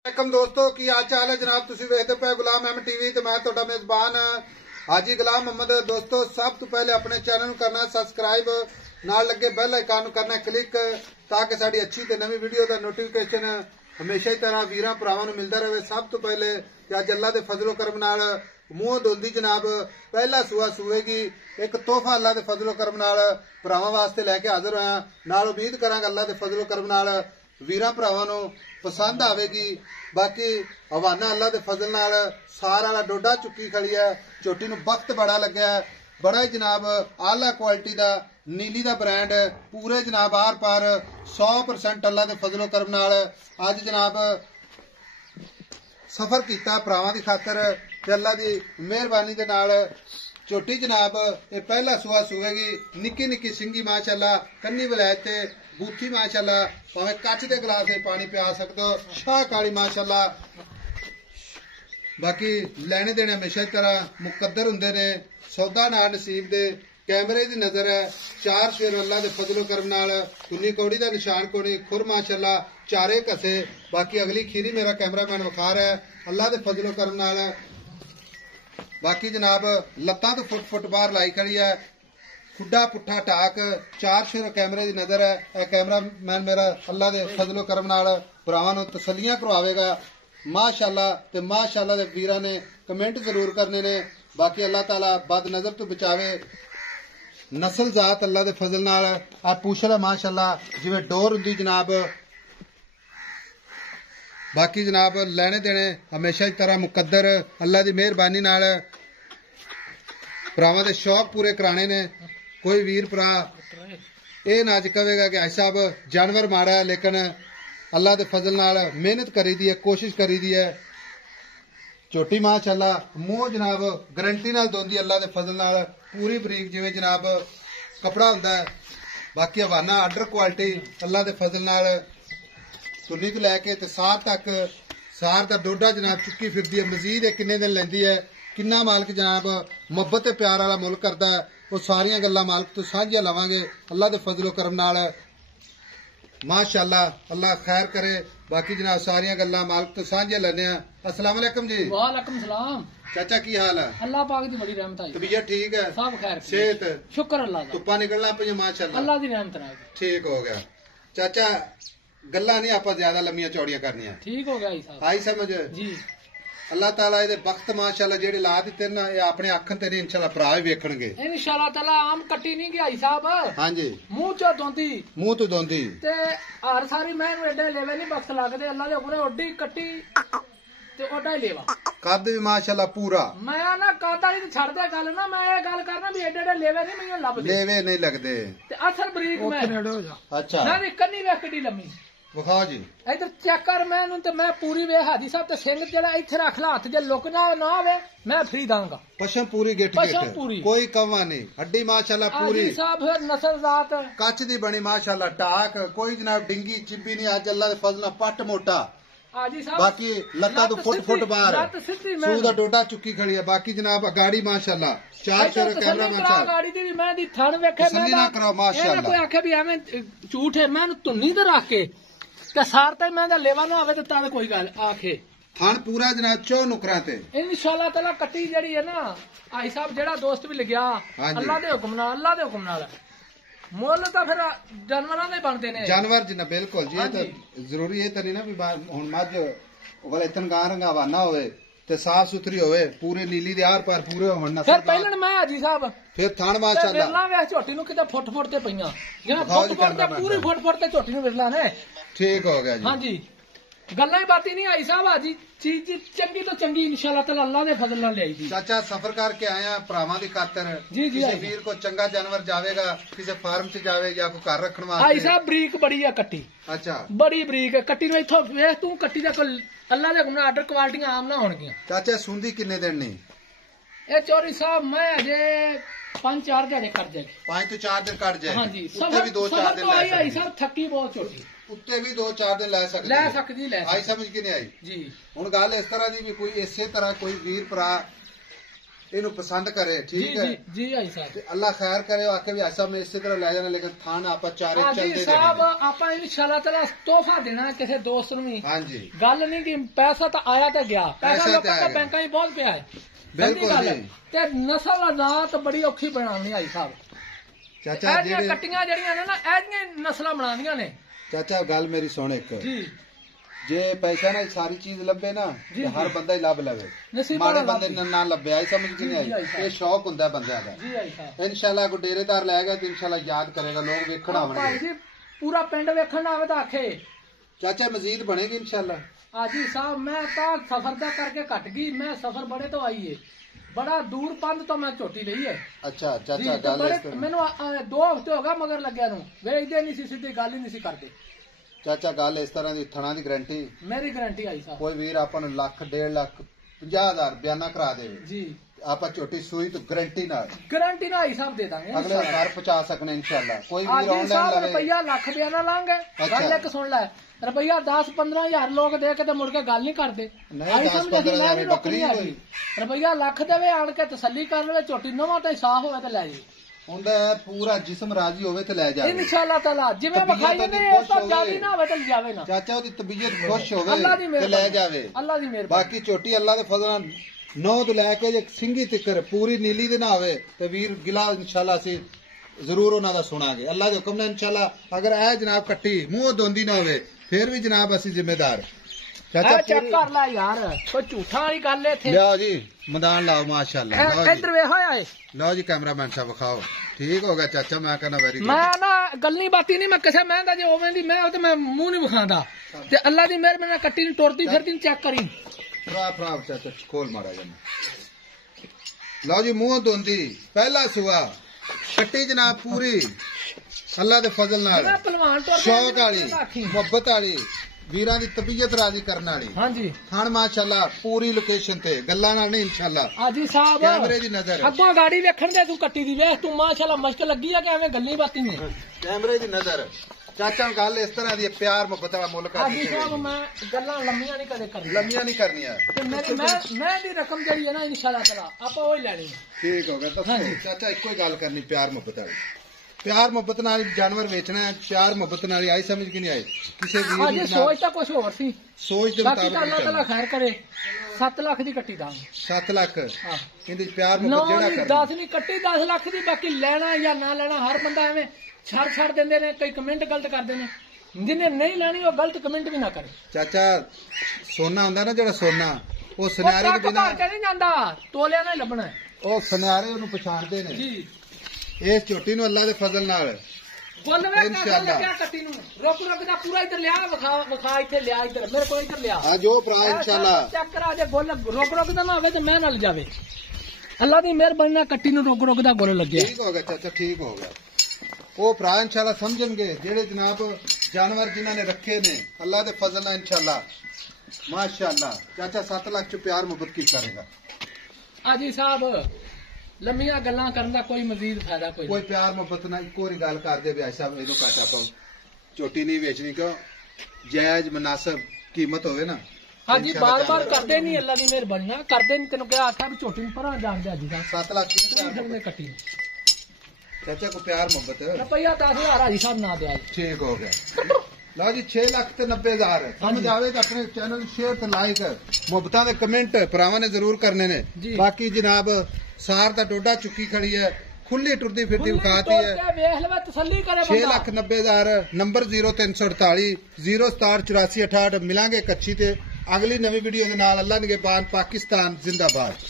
वालेकुम दोस्तों की हाल चाल है जनाब। तुसी वेखदे पे गुलाम अहमद टीवी ते मैं तुहाडा मेजबान हाजी गुलाम मोहम्मद। दोस्तों सब तो पहले अपने चैनल करना सबसक्राइब, नाल लगे बेल आइकन करना क्लिक ताकि साडी अच्छी ते नवी वीडियो का नोटिफिकेशन हमेशा ही तरह वीरां भरावां नूं मिलदा रहे। सब तो पहले अज अल्लाह दे फजलो करम नाल मूंह धोंदी जनाब पहला सूआ सूएगी। एक तोहफा अल्लाह दे फजलो करम नाल भरावां वास्ते लैके हाजिर होया। नाल उम्मीद करांगा अल्लाह दे फजलो करम नाल वीरां भरावां नूं पसंद आवेगी। बाकी हवाना अल्लाह दे फजल नाल सार वाला डोडा चुकी खड़ी है। झोटी नूं वक्त बड़ा लग्या, बड़ा ही जनाब आला क्वालिटी दा नीली दा ब्रांड पूरे जनाब आर पार 100% अल्लाह दे फजलो करम नाल अज जनाब सफर किया भरावां दी खातर ते अल्लाह दी मेहरबानी दे नाल झोटी जनाब ये पहला सूआ सूएगी। निक्की निक्की सिंगी माशाअल्लाह, कन्नी वलैत ते बूथी माशाअल्लाह, भावें कच दे गिलास में पानी पिया सकते हो। शाह काली माशाअल्लाह। बाकी लैने देने हमेशा की तरह मुकद्दर हुंदे ने, सौदा ना नसीब दे कैमरे की नजर है। चार शेर अल्लाह दे फजलो करम नाल कुन्नी कौड़ी का निशान कोनी खुर माशाअल्लाह चारे कसे। बाकी अगली खीरी मेरा कैमरामैन विखा रहा है अल्लाह दे फजलो करम नाल। बाकी जनाब लत्तां तो फुट बाहर लाई खड़ी है, खुडा पुट्ठा टाक चार शेर कैमरे की नजर है। कैमरामैन मेरा अल्लाह दे फजलो करम नाल भरावां नूं तसल्लियां करवावेगा माशाअल्लाह। ते माशाअल्लाह दे वीरां ने कमेंट जरूर करने ने। बाकी अल्लाह ताला बद नजर तो बचावे। नस्ल जात अल्लाह दे फजल नाल आ पूछल माशाअल्लाह जिवें डोर हुंदी जनाब। बाकी जनाब लैने देने हमेशा की तरह मुकद्दर अल्लाह की मेहरबानी नाल भरावां दे शौक पूरे कराने ने। कोई वीर भरा ये ना अज कहेगा कि आई साहब जानवर माड़ा है, लेकिन अल्लाह के फजल नाल मेहनत करी दी है, कोशिश करी दी है। झोटी माशाअल्लाह मूंह जनाब गारंटी नाल दोंदी अल्लाह के फजल नाल पूरी बरीक जिवें जनाब कपड़ा हुंदा है। बाकी हवाना आर्डर क्वालिटी अल्लाह के फजल नाल तुन्नी तो लैके ते सार तक सार का डोडा जनाब चुकी फिरदी है। मजीद किन्ने दिन लैंदी है, किन्ना मालक जनाब मुहब्बत ते प्यार वाला मुल करदा है, वो सारियां गल्लां मालक तो साझियां लवांगे अल्लाह दे फजलो करम नाल माशाअल्लाह। अल्लाह खैर करे। बाकी जनाब सारियां गल्लां मालक तो साझियां लैने आ। अस्सलाम वालेकुम जी। वालेकुम सलाम चाचा की हाल है? अल्लाह पाक दी बड़ी रहमत है। तबीयत ठीक है? सब खैर, सेहत शुक्र अल्लाह दा। धुप्पा निकलना पे माशाअल्लाह अल्लाह दी रहमत नाल ठीक हो गया। चाचा गल्लां नहीं आप ज्यादा लम्मियां चौड़ियां करनियां, ठीक हो गया साहब। आई समझ जी। अल्लाह ताला ये वक्त माशाअल्लाह जेडे ला दिते ना ये अपने अखन ते नहीं इंशाअल्लाह भरा भी वेखणगे इंशाअल्लाह ताला। आम कट्टी नहीं गई साहब। हां जी मुंह चो दोंदी मुंह तो दोंदी ते हर सारी मैं एडे लेवे नहीं बख्त लगदे। अल्लाह दे हुक्म ओडी कट्टी ते ओडा ही लेवा कद भी माशाअल्लाह पूरा। मैं ना कादा नहीं छड़ दे गल ना, मैं ये गल करना भी एडे एडे लेवे नहीं मैं लभदे, लेवे नहीं लगदे ते असल बरीक मैं। अच्छा ना दी कन्नी वेख किडी लम्मी विखाओ जी इधर चेक कर मैं ते मैं पूरी वे हाजी साहब ते सिंह जेड़ा इथे रख ला हथ जे लुक ना आवे मैं फ्री दांगा। पशम पूरी गिट पशम पूरी, कोई कवा नहीं, हड्डी माशाअल्लाह पूरी। हाजी साहब फिर नस्ल जात कच दी बनी माशाअल्लाह टाक, कोई जनाब डिंगी चिब्बी नहीं। अज अल्लाह दे फजल नाल पट मोटा। हाजी साहब बाकी लत्ता तो फुट बाहर सूह दा डोडा चुकी खड़ी है। बाकी जनाब गाड़ी माशाअल्लाह चार चार कैमरा माशाअल्लाह गाड़ी दी भी मैं दी थण वेखे मैं ना करो माशाअल्लाह। कोई आखे भी एवें झूठ है मैं तुन्नी ते रख के ते सार ते मैं लेवा ना आवे ते तां कोई गल आखे थान पूरा जनाब चौ नुकरां ते इंशाअल्लाह ताला कट्टी जेड़ी है ना आई साहब जेड़ा दोस्त भी लग्या अल्लाह दे हुक्म नाल, अल्लाह दे हुक्म नाल। मुल तो फिर जानवरां दे बनदे ने जानवर जिन्ना बिल्कुल जी। तो जरूरी है तो नहीं ना भी हुन मज वाले तनगां रंगा हवाना होवे ते साफ सुथरी होवे पूरे नीली दे आर पार पूरे होण ना। फिर पहलन मैं हाजी साहब फिर थान माशाअल्लाह विरला वे झोटी नु किते फुट ते पईयां जिवें फुट ते पूरी फुट ते झोटी नु विरला ने ठीक हो गया जी। हां जी गल्ला ही बाती नहीं आई साहब। हाजी चीज चंगी तो चंगी इंशाअल्लाह ताला अल्लाह दे फजल नाल ले आई थी। चाचा सफर करके आया भरावां दी खातर जी जी। किसी वीर को चंगा जानवर जावेगा किसी फार्म च जावे या कोई घर रखण वास्ते। आई साहब बरीक बड़ी है कट्टी। अच्छा बड़ी बरीक है कट्टी नु इथों वेख तू कट्टी दा कोई अल्लाह दे हुक्म नाल आर्डर क्वालिटियां आम ना होणगियां। चाचा सुंदी किन्ने दिन नहीं ए चोरी साहब मैं अजे 5-4 दिहाड़े कट जाए। 5 तो 4 दिन कट जाए। हां जी उत्ते भी 2-4 दिन ले आई साहब थकी बहुत छोटी उत्ते भी 2-4 दिन ले सकदी आई समझ के नहीं आई जी। हुण गल इस तरह दी भी कोई इसे तरह कोई वीर भरा ਇਹਨੂੰ ਪਸੰਦ ਕਰੇ ਠੀਕ ਹੈ जी आई साहब ਤੇ ਅੱਲਾ ਖੈਰ ਕਰੇ ਆਕੇ ਵੀ ਐਸਾ ਮੈਂ ਇਸੇ ਤਰ੍ਹਾਂ ਲੈ ਜਾਣਾ ਲੇਕਿਨ ਥਾਨ ਆਪਾਂ ਚਾਰੇ ਚੱਲਦੇ ਸਾਹਿਬ ਆਪਾਂ ਇਨਸ਼ਾਅੱਲਾ ਤਾਲਾ ਤੋਹਫਾ ਦੇਣਾ ਕਿਸੇ ਦੋਸਤ ਨੂੰ ਵੀ ਹਾਂਜੀ ਗੱਲ ਨਹੀਂ ਕਿ ਪੈਸਾ ਤਾਂ ਆਇਆ ਤੇ ਗਿਆ ਪੈਸਾ ਲੋਕਾਂ ਦਾ ਬੈਂਕਾਂ 'ਚ ਬਹੁਤ ਪਿਆ ਹੈ ਬਿਲਕੁਲ ਜੀ ਤੇ ਨਸਲ ਆਜ਼ਾਦ ਬੜੀ ਔਖੀ ਬਣਾਉਣੀ ਆਈ ਸਾਹਿਬ ਚਾਚਾ ਜਿਹੜੇ ਕੱਟੀਆਂ ਜਿਹੜੀਆਂ ਨੇ ਨਾ ਇਹਦੀਆਂ ਨਸਲਾਂ ਬਣਾਉਂਦੀਆਂ ਨੇ ਚਾਚਾ ਗੱਲ ਮੇਰੀ ਸੁਣ ਇੱਕ ਜੀ ਜੇ ਪੈਸਾ ਨਾ ਸਾਰੀ ਚੀਜ਼ ਲੱਭੇ ਨਾ ਤੇ ਹਰ ਬੰਦਾ ਹੀ ਲੱਭ ਲਵੇ ਮਾੜੇ ਬੰਦੇ ਨਾ ਲੱਭਿਆ ਇਹ ਸਮਝ ਕਿ ਨਹੀਂ ਆਈ ਇਹ ਸ਼ੌਕ ਹੁੰਦਾ ਬੰਦਿਆਂ ਦਾ ਜੀ ਆਈ ਸਾਹਿਬ ਇਨਸ਼ਾਅੱਲਾ ਕੋ ਡੇਰੇਦਾਰ ਲੈ ਗਿਆ ਤੇ ਇਨਸ਼ਾਅੱਲਾ ਯਾਦ ਕਰੇਗਾ ਲੋਕ ਵੇਖਣ ਆਉਣਗੇ ਜੀ ਪੂਰਾ ਪਿੰਡ ਵੇਖਣ ਆਵੇ ਤਾਂ ਆਖੇ ਚਾਚਾ ਮਜ਼ੀਦ ਬਣੇਗੀ ਇਨਸ਼ਾਅੱਲਾ ਆਜੀ ਸਾਹਿਬ ਮੈਂ ਤਾਂ ਸਫ਼ਰ ਦਾ ਕਰਕੇ ਘਟ ਗਈ ਮੈਂ ਸਫ਼ਰ ਬੜੇ ਤੋਂ ਆਈ ਏ ਬੜਾ ਦੂਰ ਪੰਧ ਤੋਂ ਮੈਂ ਝੋਟੀ ਲਈ ਹੈ ਅੱਛਾ ਚਾਚਾ ਗੱਲ ਮੈਨੂੰ 2 ਹਫ਼ਤੇ ਹੋ ਗਏ ਮਗਰ ਲੱਗਿਆ ਨੂੰ ਵੇਚਦੇ ਨਹੀਂ ਸੀ ਸਿੱਧੀ ਗੱਲ ਹੀ ਨਹੀਂ ਸੀ ਕਰਦੇ ਚਾਚਾ ਗੱਲ ਇਸ ਤਰ੍ਹਾਂ ਦੀ ਥਣਾ ਦੀ ਗਾਰੰਟੀ ਮੇਰੀ ਗਾਰੰਟੀ ਆਈ ਸਾਹਿਬ ਕੋਈ ਵੀਰ ਆਪਾਂ ਨੂੰ ਲੱਖ 1.5 ਲੱਖ 50,000 ਬਿਆਨਾ ਕਰਾ ਦੇਵੇ ਜੀ ਆਪਾਂ ਝੋਟੀ ਸੂਈ ਤੋਂ ਗਾਰੰਟੀ ਨਾਲ ਆਈ ਸਾਹਿਬ ਦੇ ਦਾਂਗੇ ਅਗਲੇ ਘਰ ਪਹੁੰਚਾ ਸਕਨੇ ਇਨਸ਼ਾਅੱਲਾ ਕੋਈ ਵੀਰ ਆਨਲਾਈਨ ਲਵੇ ਰੁਪਈਆ ਲੱਖ ਬਿਆਨਾ ਲਾਂਗੇ ਗੱਲ ਇੱਕ ਸੁਣ ਲੈ ਰੁਪਈਆ 10-15,000 ਲੋਕ ਦੇ ਕੇ ਤੇ ਮੁੜ ਕੇ ਗੱਲ ਨਹੀਂ ਕਰਦੇ ਨਹੀਂ 10-15,000 ਬੱਕਰੀ ਹੋਈ ਰੁਪਈਆ ਲੱਖ ਦੇਵੇ ਆਣ ਕੇ ਤਸੱਲੀ ਕਰ ਲਵੇ ਝੋਟੀ ਨਵਾਂ ਤੇ ਸਾਫ਼ ਹੋਵੇ ਤੇ ਲੈ ਜੀ ਹੁੰਦਾ ਪੂਰਾ ਜਿਸਮ ਰਾਜੀ ਹੋਵੇ ਤੇ ਲੈ ਜਾਵੇ ਇਨਸ਼ਾਅੱਲਾ ਤਾਲਾ ਜਿਵੇਂ ਵਿਖਾਈ ਨੇ ਇਹ ਤਾਂ ਜਾਵੀ ਨਾ ਹੋਵੇ ਤੇ ਜਾਵੇ ਨਾ ਚਾਚਾ ਉਹਦੀ ਤਬੀਅਤ ਖੁਸ਼ ਹੋਵੇ ਤੇ ਲੈ ਜਾਵੇ ਅੱਲਾ ਦੀ ਮਿਹਰਬਾਨੀ ਬਾਕੀ ਝੋਟੀ ਅੱਲਾ ਦੇ ਫਜ਼ਲ ਨਾਲ 9 ਤੋਂ ਲੈ ਕੇ ਜੇ ਸਿੰਘੀ ਤਿੱਕਰ ਪੂਰੀ ਨੀਲੀ ਦੇ ਨਾ ਹੋਵੇ ਤੇ ਵੀਰ ਗਿਲਾ ਇਨਸ਼ਾਅੱਲਾ ਅਸੀਂ ਜ਼ਰੂਰ ਉਹਨਾਂ ਦਾ ਸੁਣਾਂਗੇ ਅੱਲਾ ਦੇ ਹੁਕਮ ਨਾਲ ਇਨਸ਼ਾਅੱਲਾ ਅਗਰ ਇਹ ਜਨਾਬ ਕੱਟੀ ਮੂੰਹ ਦੋਂਦੀ ਨਾ ਹੋਵੇ ਫਿਰ ਵੀ ਜਨਾਬ ਅਸੀਂ ਜ਼ਿੰਮੇਦਾਰ ਚਾਚਾ ਚੈੱਕ ਕਰ ਲੈ ਯਾਰ ਕੋਈ ਝੂਠਾਂ ਵਾਲੀ ਗੱਲ ਹੈ ਇੱਥੇ ਲਿਆਓ ਜੀ ਮੈਦਾਨ ਲਾਓ ਮਾਸ਼ਾਅੱਲਾ ਇੱਧਰ ਵੇਖ ਹੋਇਆ ਏ ਲਓ ਜੀ ਕੈਮਰਾਮੈਨ ਸਾਹਿਬ ਵਿਖਾਓ ਠੀਕ ਹੋ ਗਿਆ ਚਾਚਾ ਮੈਂ ਕਹਿੰਦਾ ਵੈਰੀ ਗੁੱਡ ਮੈਂ ਨਾ ਗੱਲੀ ਬਾਤੀ ਨਹੀਂ ਮੈਂ ਕਿਸੇ ਮੈਂ ਦਾ ਜੇ ਉਵੇਂ ਦੀ ਮੈਂ ਉਹ ਤੇ ਮੈਂ ਮੂੰਹ ਨਹੀਂ ਵਿਖਾਉਂਦਾ ਤੇ ਅੱਲਾ ਦੀ ਮਿਹਰਬਾਨੀ ਕੱਟੀ ਨੂੰ ਟੁਰਦੀ ਫਿਰਦੀ ਚੈੱਕ ਕਰੀ ਫਰਾ ਚਾਚਾ ਖੋਲ ਮਾਰਾ ਜਨ ਲਓ ਜੀ ਮੂੰਹ ਦੋਂਦੀ ਪਹਿਲਾ ਸੁਆ ਕੱਟੀ ਜਨਾਬ ਪੂਰੀ ਅੱਲਾ ਦੇ ਫਜ਼ਲ ਨਾਲ ਸ਼ੌਕ ਵਾਲੀ ਮੁਹੱਬਤ ਵਾਲੀ ਵੀਰਾਂ ਦੀ ਤਬੀਅਤ ਰਾਜ਼ੀ ਕਰਨ ਵਾਲੀ ਹਾਂਜੀ ਖਾਨ ਮਾਸ਼ਾਅੱਲਾ ਪੂਰੀ ਲੋਕੇਸ਼ਨ ਤੇ ਗੱਲਾਂ ਨਾਲ ਨਹੀਂ ਇਨਸ਼ਾਅੱਲਾ ਹਾਜੀ ਸਾਹਿਬ ਕੈਮਰੇ ਦੀ ਨਜ਼ਰ ਅੱਗੋਂ ਗਾੜੀ ਵੇਖਣ ਦੇ ਤੂੰ ਕੱਟੀ ਦੀ ਵੇਖ ਤੂੰ ਮਾਸ਼ਾਅੱਲਾ ਮਸ਼ਕ ਲੱਗੀ ਆ ਕਿ ਐਵੇਂ ਗੱਲੀ ਬਾਤੀ ਨੇ ਕੈਮਰੇ ਦੀ ਨਜ਼ਰ ਚਾਚਾ ਗੱਲ ਇਸ ਤਰ੍ਹਾਂ ਦੀ ਪਿਆਰ ਮੁਹੱਬਤ ਵਾਲਾ ਮੁੱਲ ਕਰ ਹਾਜੀ ਸਾਹਿਬ ਮੈਂ ਗੱਲਾਂ ਲੰਮੀਆਂ ਨਹੀਂ ਕਦੇ ਕਰਨੀਆਂ ਲੰਮੀਆਂ ਨਹੀਂ ਕਰਨੀਆਂ ਤੇ ਮੈਂ ਦੀ ਰਕਮ ਜਿਹੜੀ ਹੈ ਨਾ ਇਨਸ਼ਾਅੱਲਾ ਤਾਲਾ ਆਪਾਂ ਉਹ ਹੀ ਲੈਣੀ ਠੀਕ ਹੋ ਗਿਆ ਤਾਂ ਚਾਚਾ ਇੱਕੋ ਹੀ ਗੱਲ ਕਰਨੀ ਪਿਆਰ ਮੁਹੱਬਤ ਵਾਲੀ ਪਿਆਰ ਮੁਹੱਬਤ ਨਾਲ ਜਾਨਵਰ ਵੇਚਣਾ ਹੈ ਪਿਆਰ ਮੁਹੱਬਤ ਨਾਲ ਆਈ ਸਮਝ ਕਿ ਨਹੀਂ ਆਈ ਕਿਸੇ ਵੀਰ ਦੀ ਸੋਚ ਤਾਂ ਕੁਝ ਹੋਰ ਸੀ ਸੋਚ ਦੇ ਮੁਤਾਬਕ ਅੱਲਾਹ ਤਾਲਾ ਖੈਰ ਕਰੇ 7 ਲੱਖ ਦੀ ਕੱਟੀ ਦਾਂਗੇ 7 ਲੱਖ ਇਹਦੇ ਪਿਆਰ ਮੁਹੱਬਤ ਜਿਹੜਾ ਕਰ 10 ਨਹੀਂ ਕੱਟੀ 10 ਲੱਖ ਦੀ ਬਾਕੀ ਲੈਣਾ ਜਾਂ ਨਾ ਲੈਣਾ ਹਰ ਬੰਦਾ ਐਵੇਂ ਛੱਡ ਦਿੰਦੇ ਨੇ ਕਈ ਕਮੈਂਟ ਗਲਤ ਕਰਦੇ ਨੇ ਜਿਹਨੇ ਨਹੀਂ ਲੈਣੀ ਉਹ ਗਲਤ ਕਮੈਂਟ ਵੀ ਨਾ ਕਰੇ ਚਾਚਾ ਸੋਨਾ ਹੁੰਦਾ ਨਾ ਜਿਹੜਾ ਸੋਨਾ ਉਹ ਸੁਨਿਆਰੇ ਦੇ ਬਿਨਾਂ ਨਹੀਂ ਜਾਂਦਾ ਤੋਲਿਆਂ ਨਾਲ ਹੀ ਲੱਭਣਾ ਉਹ ਸੁਨਿਆਰੇ ਉਹਨੂੰ ਪਛਾਣਦੇ ਨੇ ਜੀ ਇਸ ਝੋਟੀ ਨੂੰ ਅੱਲਾ ਦੇ ਫਜ਼ਲ ਨਾਲ ਇਨਸ਼ਾਅੱਲਾ ਕੱਟੀ ਨੂੰ ਰੁਕ ਦਾ ਪੂਰਾ ਇੱਧਰ ਲਿਆ ਵਿਖਾ ਇੱਥੇ ਲਿਆ ਇੱਧਰ ਮੇਰੇ ਕੋਲ ਇੱਧਰ ਲਿਆ ਹਾਂ ਜੋ ਭਰਾ ਇਨਸ਼ਾਅੱਲਾ ਚੈੱਕ ਕਰਾ ਜੇ ਗੁੱਲ ਰੁਕ ਦਾ ਨਾ ਹੋਵੇ ਤੇ ਮੈਂ ਨਾਲ ਜਾਵੇ ਅੱਲਾ ਦੀ ਮਿਹਰਬਾਨੀ ਨਾਲ ਕੱਟੀ ਨੂੰ ਰੁਕ ਦਾ ਗੁੱਲ ਲੱਗਿਆ ਠੀਕ ਹੋ ਗਿਆ ਚਾਚਾ ਠੀਕ ਹੋ ਗਿਆ ਉਹ ਭਰਾ ਇਨਸ਼ਾਅੱਲਾ ਸਮਝਣਗੇ ਜਿਹੜੇ ਜਨਾਬ ਜਾਨਵਰ ਜਿਨ੍ਹਾਂ ਨੇ ਰੱਖੇ ਨੇ ਅੱਲਾ ਦੇ ਫਜ਼ਲ ਨਾਲ ਇਨਸ਼ਾਅੱਲਾ ਮਾਸ਼ਾਅੱਲਾ ਚਾਚਾ 7 ਲੱਖ ਚ ਪਿਆਰ ਮੁਹੱਬਤ ਕੀ ਕਰੇਗਾ ਆਜੀ ਸਾਹਿਬ ਲੰਮੀਆਂ ਗੱਲਾਂ ਕਰਨ ਦਾ ਕੋਈ ਮਜ਼ੀਦ ਫਾਇਦਾ ਕੋਈ ਪਿਆਰ ਮੁਹੱਬਤ ਨਾਲ ਇੱਕੋ ਹੀ ਗੱਲ ਕਰਦੇ ਵੀ ਸਾਹਿਬ ਇਹਨੂੰ ਘੱਟ ਆਪਾਂ ਝੋਟੀ ਨਹੀਂ ਵੇਚਣੀ ਕਿਉਂ ਜਾਇਜ਼ ਮੁਨਾਸਬ ਕੀਮਤ ਹੋਵੇ ਨਾ ਹਾਂਜੀ ਬਾਰ-ਬਾਰ ਕਰਦੇ ਨਹੀਂ ਅੱਲਾ ਦੀ ਮਿਹਰਬਾਨੀ ਨਾਲ ਕਰਦੇ ਨਹੀਂ ਤੈਨੂੰ ਕਿਹਾ ਆਖਿਆ ਵੀ ਝੋਟੀ ਨੂੰ ਪਰਾਂ ਜਾਣਦੇ ਅੱਜ ਦਾ 7 ਲੱਖ ਦੀ ਕੱਟੀ ਚਾਚਾ ਕੋ ਪਿਆਰ ਮੁਹੱਬਤ ਰੁਪਈਆ 10,000 ਹਾਜੀ ਸਾਹਿਬ ਨਾ ਦਿਆ ਠੀਕ ਹੋ ਗਿਆ ਲਓ ਜੀ 6 ਲੱਖ ਤੇ 90,000 ਸਮਝ ਆਵੇ ਤਾਂ ਆਪਣੇ ਚੈਨਲ ਨੂੰ ਸ਼ੇਅਰ ਤੇ ਲਾਈਕ ਮੁਹੱਬਤਾਂ ਦੇ ਕਮੈਂਟ ਭਰਾਵਾਂ ਨੇ ਜ਼ਰੂਰ ਕਰਨੇ ਨੇ ਬਾਕੀ ਜਨਾਬ ਸਾਰ ਦਾ ਡੋਡਾ ਚੁੱਕੀ ਖੜੀ ਹੈ ਖੁੱਲੀ ਟੁਰਦੀ ਫਿਰਦੀ ਵਿਖਾਤੀ ਹੈ ਵੇਖ ਲਵੇ ਤਸੱਲੀ ਕਰੇ 6,90,000 ਨੰਬਰ 0348 0678468 ਮਿਲਾਂਗੇ ਕੱਚੀ ਤੇ ਅਗਲੀ ਨਵੀਂ ਵੀਡੀਓ ਦੇ ਨਾਲ ਅੱਲਾ ਨਿਗਹਿਬਾਨ ਪਾਕਿਸਤਾਨ ਜ਼ਿੰਦਾਬਾਦ।